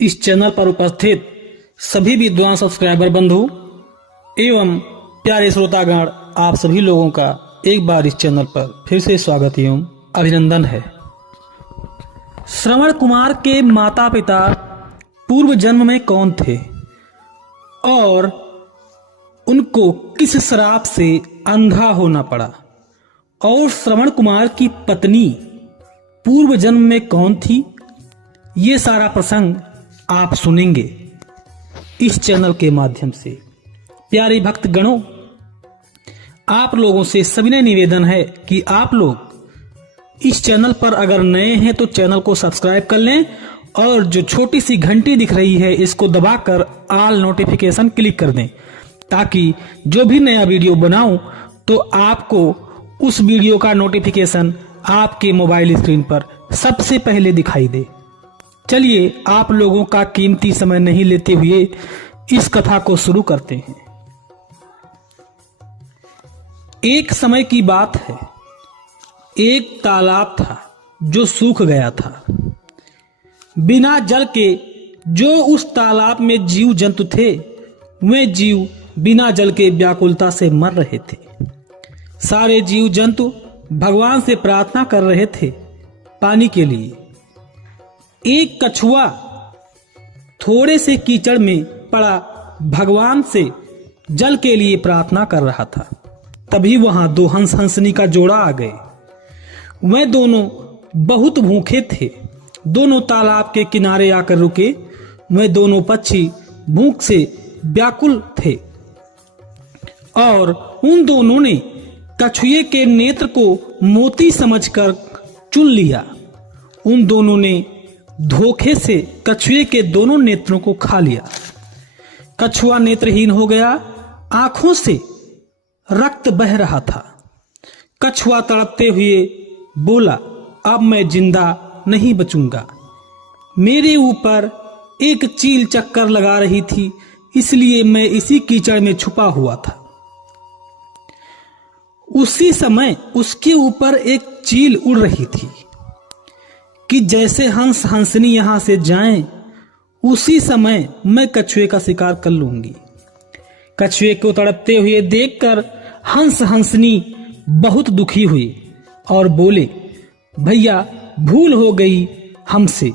इस चैनल पर उपस्थित सभी विद्वान सब्सक्राइबर बंधु एवं प्यारे श्रोतागण, आप सभी लोगों का एक बार इस चैनल पर फिर से स्वागत एवं अभिनंदन है। श्रवण कुमार के माता पिता पूर्व जन्म में कौन थे और उनको किस श्राप से अंधा होना पड़ा, और श्रवण कुमार की पत्नी पूर्व जन्म में कौन थी, ये सारा प्रसंग आप सुनेंगे इस चैनल के माध्यम से। प्यारे भक्त गणों, आप लोगों से सविनय निवेदन है कि आप लोग इस चैनल पर अगर नए हैं तो चैनल को सब्सक्राइब कर लें और जो छोटी सी घंटी दिख रही है इसको दबाकर ऑल नोटिफिकेशन क्लिक कर दें, ताकि जो भी नया वीडियो बनाऊं तो आपको उस वीडियो का नोटिफिकेशन आपके मोबाइल स्क्रीन पर सबसे पहले दिखाई दे। चलिए, आप लोगों का कीमती समय नहीं लेते हुए इस कथा को शुरू करते हैं। एक समय की बात है, एक तालाब था जो सूख गया था। बिना जल के जो उस तालाब में जीव जंतु थे, वे जीव बिना जल के व्याकुलता से मर रहे थे। सारे जीव जंतु भगवान से प्रार्थना कर रहे थे पानी के लिए। एक कछुआ थोड़े से कीचड़ में पड़ा भगवान से जल के लिए प्रार्थना कर रहा था। तभी वहां दो हंस हंसनी का जोड़ा आ गए। वे दोनों बहुत भूखे थे। दोनों तालाब के किनारे आकर रुके। वे दोनों पक्षी भूख से व्याकुल थे और उन दोनों ने कछुए के नेत्र को मोती समझकर चुन लिया। उन दोनों ने धोखे से कछुए के दोनों नेत्रों को खा लिया। कछुआ नेत्रहीन हो गया, आंखों से रक्त बह रहा था। कछुआ तड़पते हुए बोला, अब मैं जिंदा नहीं बचूंगा। मेरे ऊपर एक चील चक्कर लगा रही थी, इसलिए मैं इसी कीचड़ में छुपा हुआ था। उसी समय उसके ऊपर एक चील उड़ रही थी कि जैसे हंस हंसनी यहां से जाएं, उसी समय मैं कछुए का शिकार कर लूंगी। कछुए को तड़पते हुए देखकर हंस हंसनी बहुत दुखी हुई और बोले, भैया भूल हो गई हमसे।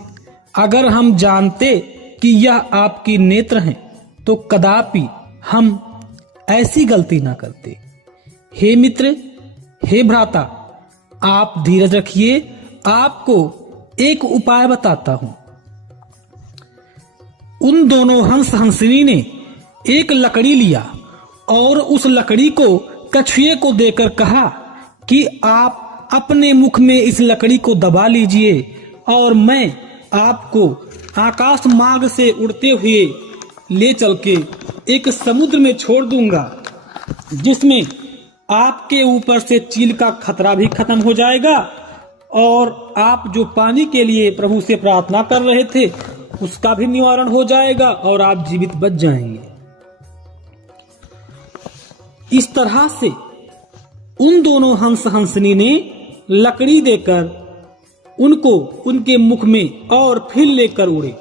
अगर हम जानते कि यह आपकी नेत्र हैं तो कदापि हम ऐसी गलती ना करते। हे मित्र, हे भ्राता, आप धीरज रखिए, आपको एक उपाय बताता हूं। उन दोनों हंस हंसनी ने एक लकड़ी लिया और उस लकड़ी को कछुए को देकर कहा कि आप अपने मुख में इस लकड़ी को दबा लीजिए और मैं आपको आकाश मार्ग से उड़ते हुए ले चल के एक समुद्र में छोड़ दूंगा, जिसमें आपके ऊपर से चील का खतरा भी खत्म हो जाएगा और आप जो पानी के लिए प्रभु से प्रार्थना कर रहे थे उसका भी निवारण हो जाएगा और आप जीवित बच जाएंगे। इस तरह से उन दोनों हंस हंसनी ने लकड़ी देकर उनको उनके मुख में और फिर लेकर उड़े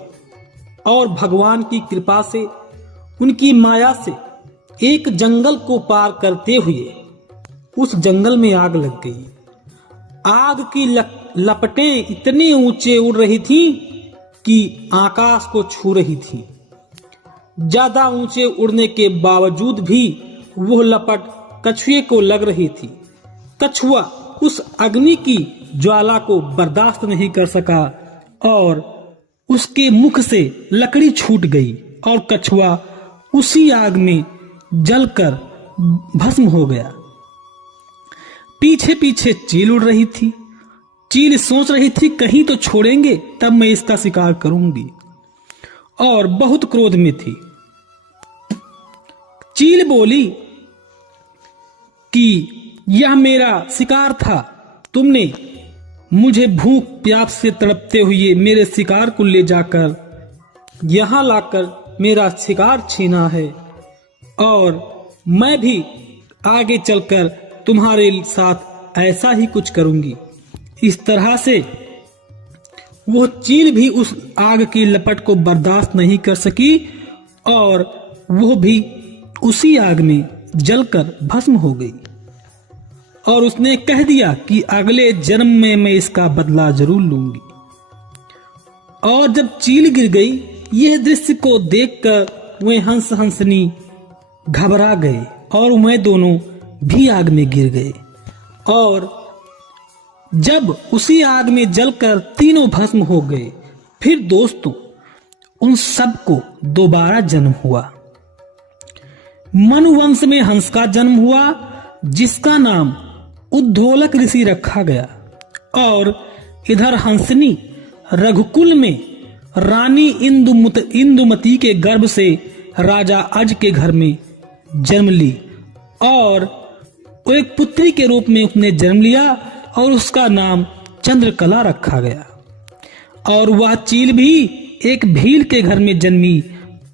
और भगवान की कृपा से, उनकी माया से एक जंगल को पार करते हुए उस जंगल में आग लग गई। आग की लपटें इतनी ऊंचे उड़ रही थीं कि आकाश को छू रही थीं। ज्यादा ऊंचे उड़ने के बावजूद भी वह लपट कछुए को लग रही थी। कछुआ उस अग्नि की ज्वाला को बर्दाश्त नहीं कर सका और उसके मुख से लकड़ी छूट गई और कछुआ उसी आग में जलकर भस्म हो गया। पीछे पीछे चील उड़ रही थी। चील सोच रही थी, कहीं तो छोड़ेंगे तब मैं इसका शिकार करूंगी, और बहुत क्रोध में थी। चील बोली कि यह मेरा शिकार था, तुमने मुझे भूख प्यास से तड़पते हुए मेरे शिकार को ले जाकर यहां लाकर मेरा शिकार छीना है, और मैं भी आगे चलकर तुम्हारे साथ ऐसा ही कुछ करूंगी। इस तरह से वो चील भी उस आग की लपट को बर्दाश्त नहीं कर सकी और वो भी उसी आग में जलकर भस्म हो गई। और उसने कह दिया कि अगले जन्म में मैं इसका बदला जरूर लूंगी। और जब चील गिर गई, यह दृश्य को देखकर वे हंस हंसनी घबरा गए और वे दोनों भी आग में गिर गए। और जब उसी आग में जलकर तीनों भस्म हो गए, फिर दोस्तों उन सबको दोबारा जन्म हुआ। मनु वंश में हंस का जन्म हुआ, जिसका नाम उद्धोलक ऋषि रखा गया। और इधर हंसनी रघुकुल में रानी इंदुमती के गर्भ से राजा अज के घर में जन्म ली और वो एक पुत्री के रूप में उसने जन्म लिया और उसका नाम चंद्रकला रखा गया। और वह चील भी एक भील के घर में जन्मी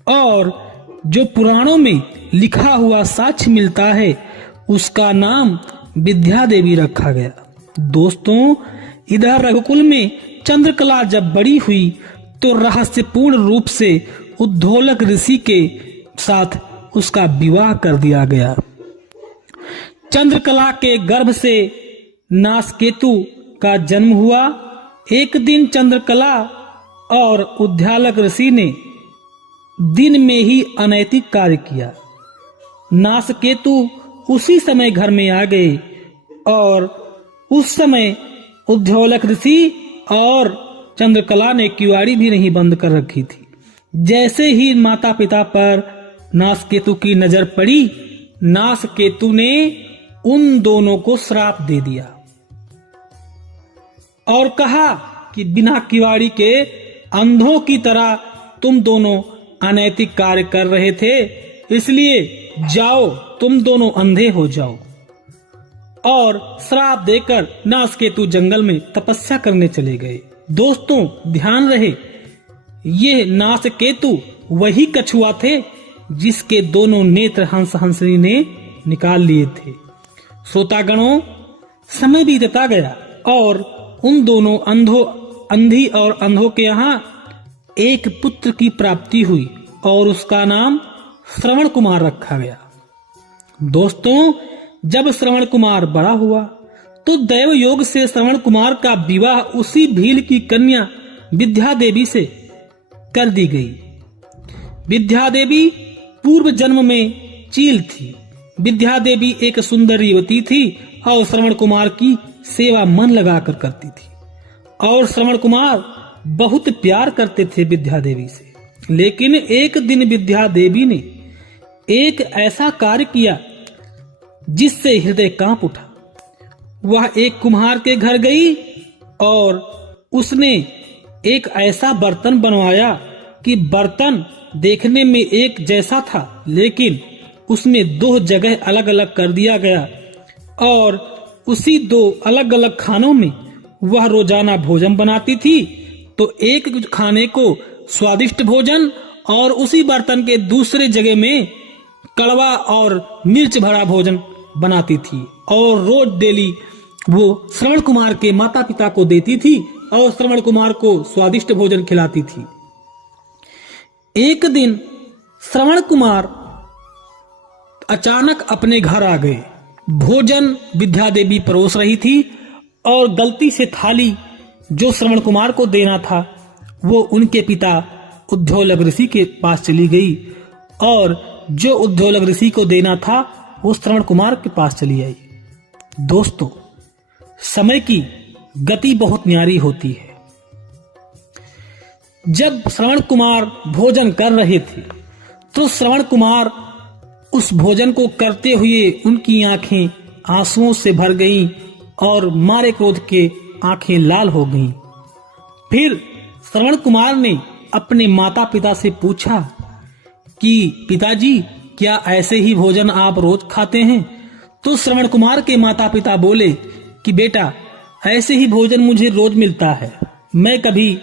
और जो पुराणों में लिखा हुआ साक्ष्य मिलता है, उसका नाम विद्या देवी रखा गया। दोस्तों, इधर रघुकुल में चंद्रकला जब बड़ी हुई तो रहस्यपूर्ण रूप से उद्धोलक ऋषि के साथ उसका विवाह कर दिया गया। चंद्रकला के गर्भ से नासकेतु का जन्म हुआ। एक दिन चंद्रकला और उद्यालक ऋषि ने दिन में ही अनैतिक कार्य किया। नासकेतु उसी समय घर में आ गए और उस समय उद्योलक ऋषि और चंद्रकला ने किवाड़ी भी नहीं बंद कर रखी थी। जैसे ही माता पिता पर नासकेतु की नजर पड़ी, नासकेतु ने उन दोनों को श्राप दे दिया और कहा कि बिना किवाड़ी के अंधों की तरह तुम दोनों अनैतिक कार्य कर रहे थे, इसलिए जाओ तुम दोनों अंधे हो जाओ। और श्राप देकर नासकेतु जंगल में तपस्या करने चले गए। दोस्तों, ध्यान रहे, ये नासकेतु वही कछुआ थे जिसके दोनों नेत्र हंस हंसनी ने निकाल लिए थे। श्रोतागणों, समय बीतता गया और उन दोनों अंधी और अंधों के यहाँ एक पुत्र की प्राप्ति हुई और उसका नाम श्रवण कुमार रखा गया। दोस्तों, जब श्रवण कुमार बड़ा हुआ तो दैव योग से श्रवण कुमार का विवाह उसी भील की कन्या विद्या देवी से कर दी गई। विद्या देवी पूर्व जन्म में चील थी। विद्या देवी एक सुंदर युवती थी और श्रवण कुमार की सेवा मन लगाकर करती थी और श्रवण कुमार बहुत प्यार करते थे विद्या देवी से। लेकिन एक दिन विद्या देवी ने एक ऐसा कार्य किया जिससे हृदय कांप उठा। वह एक कुम्हार के घर गई और उसने एक ऐसा बर्तन बनवाया कि बर्तन देखने में एक जैसा था, लेकिन उसमें दो जगह अलग अलग कर दिया गया और उसी दो अलग अलग खानों में वह रोजाना भोजन बनाती थी। तो एक खाने को स्वादिष्ट भोजन और उसी बर्तन के दूसरे जगह में कड़वा और मिर्च भरा भोजन बनाती थी और रोज डेली वो श्रवण कुमार के माता पिता को देती थी और श्रवण कुमार को स्वादिष्ट भोजन खिलाती थी। एक दिन श्रवण कुमार अचानक अपने घर आ गए। भोजन विद्या देवी परोस रही थी और गलती से थाली जो श्रवण कुमार को देना था वो उनके पिता उद्धोलक ऋषि के पास चली गई और जो उद्धोलक ऋषि को देना था वो श्रवण कुमार के पास चली आई। दोस्तों, समय की गति बहुत न्यारी होती है। जब श्रवण कुमार भोजन कर रहे थे तो श्रवण कुमार उस भोजन को करते हुए उनकी आंखें आंसुओं से भर गईं और मारे क्रोध के आंखें लाल हो गईं। फिर श्रवण कुमार ने अपने माता पिता से पूछा कि पिताजी, क्या ऐसे ही भोजन आप रोज खाते हैं? तो श्रवण कुमार के माता पिता बोले कि बेटा, ऐसे ही भोजन मुझे रोज मिलता है, मैं कभी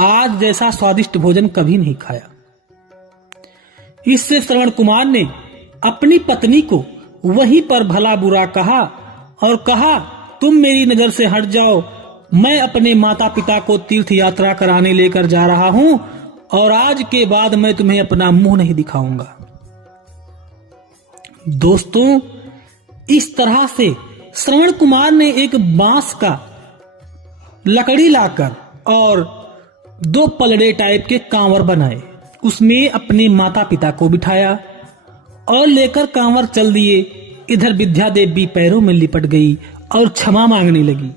आज जैसा स्वादिष्ट भोजन कभी नहीं खाया। इससे श्रवण कुमार ने अपनी पत्नी को वहीं पर भला बुरा कहा और कहा, तुम मेरी नजर से हट जाओ मैं अपने माता पिता को तीर्थ यात्रा कराने लेकर जा रहा हूं और आज के बाद मैं तुम्हें अपना मुंह नहीं दिखाऊंगा। दोस्तों, इस तरह से श्रवण कुमार ने एक बांस का लकड़ी लाकर और 2 पलड़े टाइप के कांवर बनाए, उसमें अपने माता पिता को बिठाया और लेकर कांवर चल दिए। इधर विद्या देवी पैरों में लिपट गई और क्षमा मांगने लगी।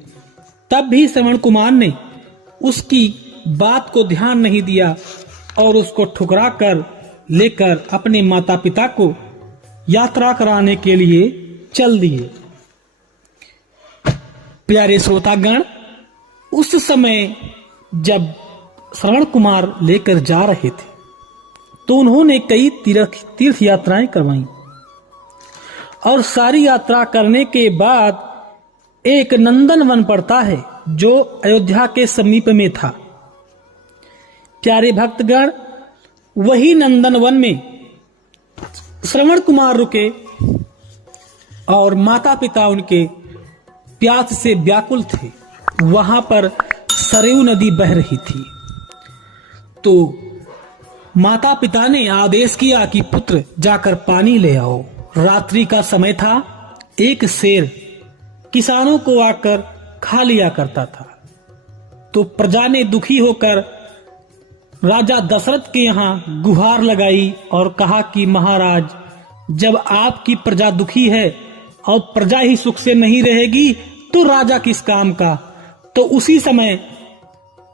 तब भी श्रवण कुमार ने उसकी बात को ध्यान नहीं दिया और उसको ठुकरा कर लेकर अपने माता पिता को यात्रा कराने के लिए चल दिए। प्यारे श्रोतागण, उस समय जब श्रवण कुमार लेकर जा रहे थे तो उन्होंने कई तीर्थ यात्राएं करवाई और सारी यात्रा करने के बाद एक नंदन वन पड़ता है जो अयोध्या के समीप में था। प्यारे भक्तगण, वही नंदन वन में श्रवण कुमार रुके और माता पिता उनके प्यास से व्याकुल थे। वहां पर सरयू नदी बह रही थी। तो माता पिता ने आदेश किया कि पुत्र जाकर पानी ले आओ। रात्रि का समय था। एक शेर किसानों को आकर खा लिया करता था। तो प्रजा ने दुखी होकर राजा दशरथ के यहाँ गुहार लगाई और कहा कि महाराज, जब आपकी प्रजा दुखी है और प्रजा ही सुख से नहीं रहेगी तो राजा किस काम का। तो उसी समय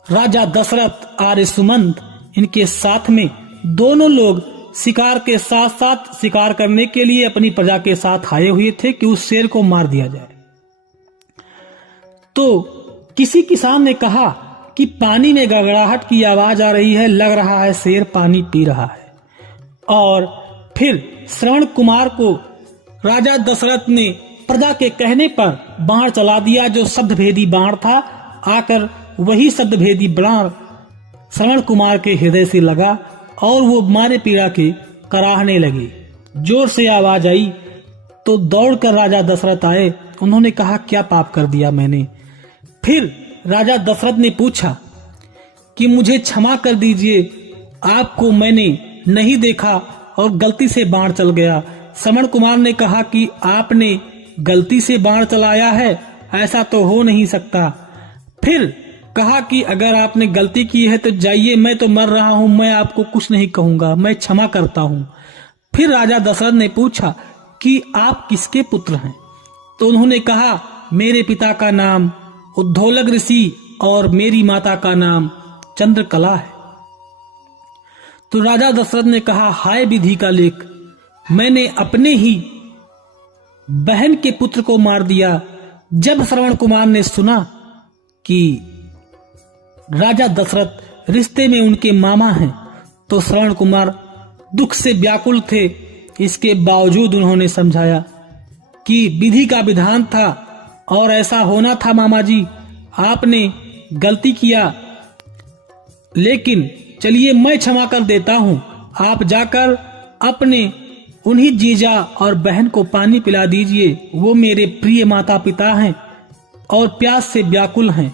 राजा दशरथ आर्य सुमंत इनके साथ में दोनों लोग शिकार के साथ साथ शिकार करने के लिए अपनी प्रजा के साथ आए हुए थे कि उस शेर को मार दिया जाए। तो किसी किसान ने कहा कि पानी में गड़गड़ाहट की आवाज आ रही है, लग रहा है शेर पानी पी रहा है। और फिर श्रवण कुमार को राजा दशरथ ने प्रजा के कहने पर बाण चला दिया, जो शब्दभेदी बाण था। आकर वही शब्दभेदी बाण श्रवण कुमार के हृदय से लगा और वो मारे पीड़ा के कराहने लगे। जोर से आवाज आई तो दौड़कर राजा दशरथ आए। उन्होंने कहा, क्या पाप कर दिया मैंने। फिर राजा दशरथ ने पूछा कि मुझे क्षमा कर दीजिए, आपको मैंने नहीं देखा और गलती से बाण चल गया। श्रवण कुमार ने कहा कि आपने गलती से बाण चलाया है, ऐसा तो हो नहीं सकता। फिर कहा कि अगर आपने गलती की है तो जाइए, मैं तो मर रहा हूं, मैं आपको कुछ नहीं कहूंगा, मैं क्षमा करता हूं। फिर राजा दशरथ ने पूछा कि आप किसके पुत्र हैं। तो उन्होंने कहा, मेरे पिता का नाम उद्धोलक ऋषि और मेरी माता का नाम चंद्रकला है। तो राजा दशरथ ने कहा, हाय विधि का लेख, मैंने अपने ही बहन के पुत्र को मार दिया। जब श्रवण कुमार ने सुना कि राजा दशरथ रिश्ते में उनके मामा हैं तो श्रवण कुमार दुख से व्याकुल थे। इसके बावजूद उन्होंने समझाया कि विधि का विधान था और ऐसा होना था। मामा जी, आपने गलती किया, लेकिन चलिए मैं क्षमा कर देता हूं। आप जाकर अपने उन्हीं जीजा और बहन को पानी पिला दीजिए, वो मेरे प्रिय माता पिता हैं और प्यास से व्याकुल हैं,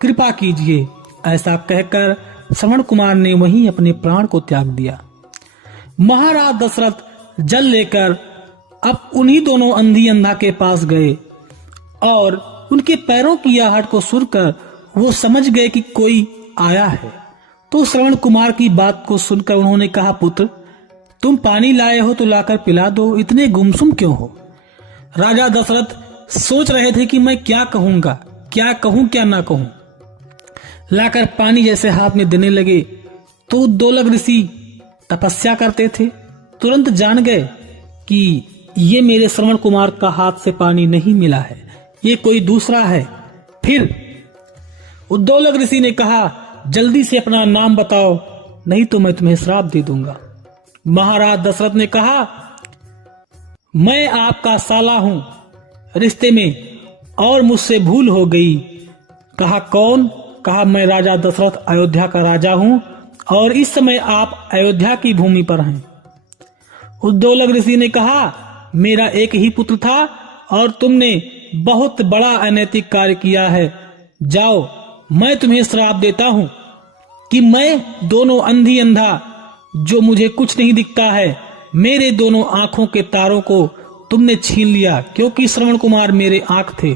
कृपा कीजिए। ऐसा कहकर श्रवण कुमार ने वहीं अपने प्राण को त्याग दिया। महाराज दशरथ जल लेकर अब उन्हीं दोनों अंधी अंधा के पास गए और उनके पैरों की आहट को सुनकर वो समझ गए कि कोई आया है। तो श्रवण कुमार की बात को सुनकर उन्होंने कहा, पुत्र तुम पानी लाए हो तो लाकर पिला दो, इतने गुमसुम क्यों हो। राजा दशरथ सोच रहे थे कि मैं क्या कहूंगा, क्या कहूं क्या ना कहूं। लाकर पानी जैसे हाथ में देने लगे तो उद्धोलक ऋषि तपस्या करते थे, तुरंत जान गए कि ये मेरे श्रवण कुमार का हाथ से पानी नहीं मिला है, ये कोई दूसरा है। फिर उद्धोलक ऋषि ने कहा, जल्दी से अपना नाम बताओ, नहीं तो मैं तुम्हें श्राप दे दूंगा। महाराज दशरथ ने कहा, मैं आपका साला हूं रिश्ते में और मुझसे भूल हो गई। कहा, कौन। कहा, मैं राजा दशरथ अयोध्या का राजा हूं और इस समय आप अयोध्या की भूमि पर हैं। उद्धोलक ऋषि ने कहा, मेरा एक ही पुत्र था और तुमने बहुत बड़ा अनैतिक कार्य किया है। जाओ, मैं तुम्हें श्राप देता हूं कि मैं दोनों अंधी अंधा जो मुझे कुछ नहीं दिखता है, मेरे दोनों आंखों के तारों को तुमने छीन लिया, क्योंकि श्रवण कुमार मेरे आंख थे।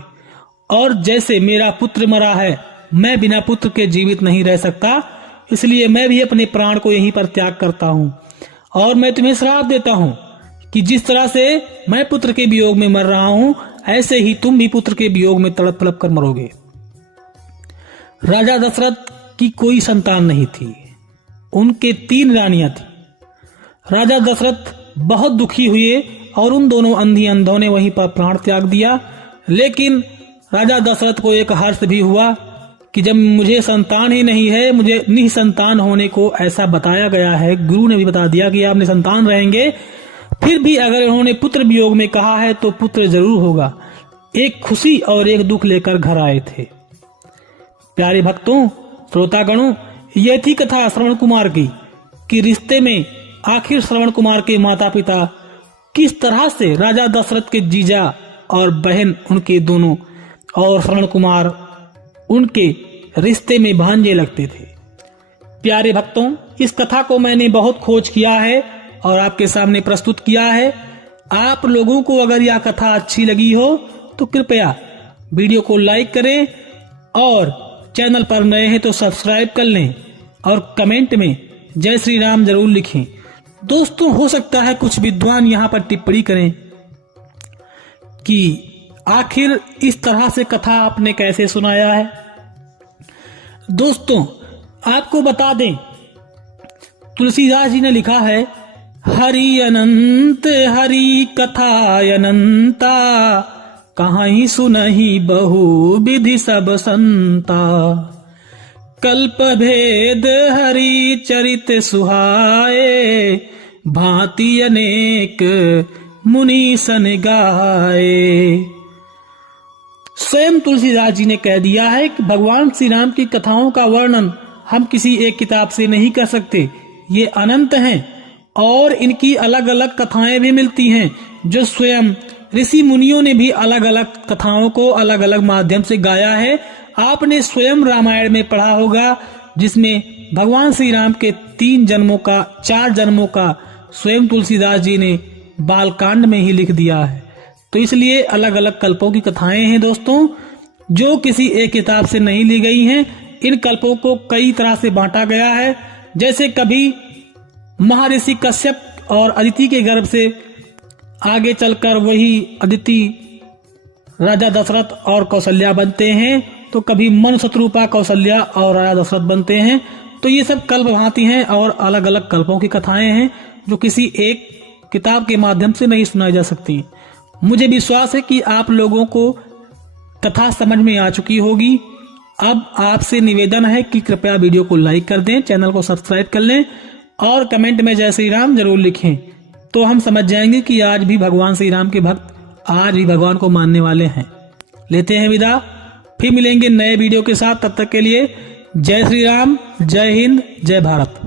और जैसे मेरा पुत्र मरा है, मैं बिना पुत्र के जीवित नहीं रह सकता, इसलिए मैं भी अपने प्राण को यहीं पर त्याग करता हूँ। और मैं तुम्हें श्राप देता हूँ कि जिस तरह से मैं पुत्र के वियोग में मर रहा हूँ, ऐसे ही तुम भी पुत्र के वियोग में तड़प तड़प कर मरोगे। राजा दशरथ की कोई संतान नहीं थी, उनके 3 रानियां थी। राजा दशरथ बहुत दुखी हुए और उन दोनों अंधी अंधों ने वहीं पर प्राण त्याग दिया। लेकिन राजा दशरथ को एक हर्ष भी हुआ कि जब मुझे संतान ही नहीं है, मुझे निसंतान होने को ऐसा बताया गया है, गुरु ने भी बता दिया कि आप निसंतान रहेंगे, फिर भी अगर उन्होंने पुत्र वियोग में कहा है तो पुत्र जरूर होगा। एक खुशी और एक दुख लेकर घर आए थे। प्यारे भक्तों, श्रोतागणों, यह थी कथा श्रवण कुमार की कि रिश्ते में आखिर श्रवण कुमार के माता पिता किस तरह से राजा दशरथ के जीजा और बहन उनके दोनों और श्रवण कुमार उनके रिश्ते में भांजे लगते थे। प्यारे भक्तों, इस कथा को मैंने बहुत खोज किया है और आपके सामने प्रस्तुत किया है। आप लोगों को अगर यह कथा अच्छी लगी हो तो कृपया वीडियो को लाइक करें और चैनल पर नए हैं तो सब्सक्राइब कर लें और कमेंट में जय श्री राम जरूर लिखें। दोस्तों, हो सकता है कुछ विद्वान यहाँ पर टिप्पणी करें कि आखिर इस तरह से कथा आपने कैसे सुनाया है। दोस्तों, आपको बता दें, तुलसीदास जी ने लिखा है, हरि अनंत हरि कथा अनंता, कहीं सुनहि बहु विधि सब संता। कल्प भेद हरि चरित सुहाए, भांति अनेक मुनि सन गाए। स्वयं तुलसीदास जी ने कह दिया है कि भगवान श्री राम की कथाओं का वर्णन हम किसी एक किताब से नहीं कर सकते। ये अनंत हैं और इनकी अलग अलग कथाएं भी मिलती हैं, जो स्वयं ऋषि मुनियों ने भी अलग अलग कथाओं को अलग अलग माध्यम से गाया है। आपने स्वयं रामायण में पढ़ा होगा, जिसमें भगवान श्री राम के 4 जन्मों का स्वयं तुलसीदास जी ने बालकांड में ही लिख दिया है। तो इसलिए अलग अलग कल्पों की कथाएं हैं दोस्तों, जो किसी एक किताब से नहीं ली गई हैं। इन कल्पों को कई तरह से बांटा गया है। जैसे कभी महर्षि कश्यप और अदिति के गर्भ से आगे चलकर वही अदिति राजा दशरथ और कौशल्या बनते हैं, तो कभी मनु शत्रुपा कौशल्या और राजा दशरथ बनते हैं। तो ये सब कल्प भांति हैं और अलग अलग कल्पों की कथाएं हैं, जो किसी एक किताब के माध्यम से नहीं सुनाई जा सकती। मुझे विश्वास है कि आप लोगों को कथा समझ में आ चुकी होगी। अब आपसे निवेदन है कि कृपया वीडियो को लाइक कर दें, चैनल को सब्सक्राइब कर लें और कमेंट में जय श्री राम जरूर लिखें। तो हम समझ जाएंगे कि आज भी भगवान श्री राम के भक्त आज भी भगवान को मानने वाले हैं। लेते हैं विदा, फिर मिलेंगे नए वीडियो के साथ। तब तक के लिए जय श्री राम, जय हिंद, जय भारत।